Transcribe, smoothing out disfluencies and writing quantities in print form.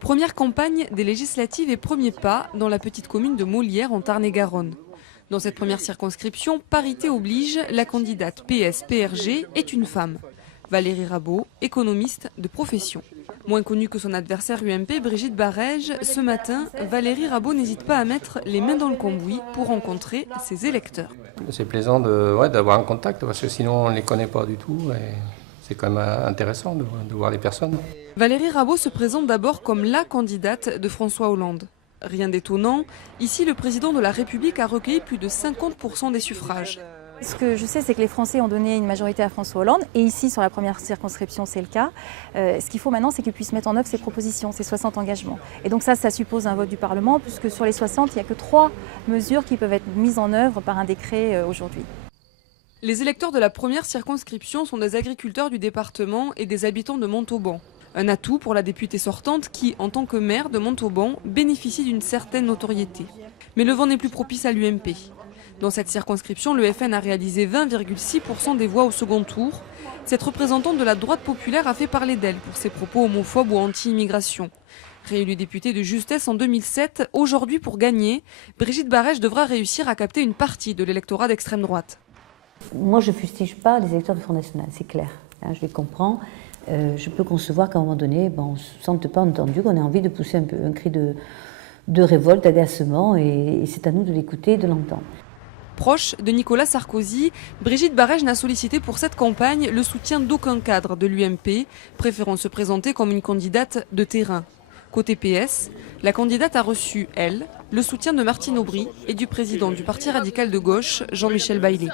Première campagne des législatives et premier pas dans la petite commune de Molières en Tarn-et-Garonne. Dans cette première circonscription, parité oblige, la candidate PS-PRG est une femme. Valérie Rabault, économiste de profession. Moins connue que son adversaire UMP, Brigitte Barège, ce matin, Valérie Rabault n'hésite pas à mettre les mains dans le cambouis pour rencontrer ses électeurs. C'est plaisant d'avoir un contact parce que sinon on ne les connaît pas du tout. Et c'est quand même intéressant de voir les personnes. Valérie Rabault se présente d'abord comme la candidate de François Hollande. Rien d'étonnant, ici le président de la République a recueilli plus de 50% des suffrages. Ce que je sais, c'est que les Français ont donné une majorité à François Hollande, et ici, sur la première circonscription, c'est le cas. Ce qu'il faut maintenant, c'est qu'il puisse mettre en œuvre ses propositions, ses 60 engagements. Et donc ça suppose un vote du Parlement, puisque sur les 60, il n'y a que 3 mesures qui peuvent être mises en œuvre par un décret aujourd'hui. Les électeurs de la première circonscription sont des agriculteurs du département et des habitants de Montauban. Un atout pour la députée sortante qui, en tant que maire de Montauban, bénéficie d'une certaine notoriété. Mais le vent n'est plus propice à l'UMP. Dans cette circonscription, le FN a réalisé 20,6% des voix au second tour. Cette représentante de la droite populaire a fait parler d'elle pour ses propos homophobes ou anti-immigration. Réélue députée de justesse en 2007, aujourd'hui pour gagner, Brigitte Barège devra réussir à capter une partie de l'électorat d'extrême droite. Moi, je ne fustige pas les électeurs du Front National, c'est clair. Je les comprends. Je peux concevoir qu'à un moment donné, on ne se sente pas entendu, qu'on ait envie de pousser un cri de révolte, d'agacement, et c'est à nous de l'écouter et de l'entendre. Proche de Nicolas Sarkozy, Brigitte Barège n'a sollicité pour cette campagne le soutien d'aucun cadre de l'UMP, préférant se présenter comme une candidate de terrain. Côté PS, la candidate a reçu, elle, le soutien de Martine Aubry et du président du Parti radical de gauche, Jean-Michel Bailly.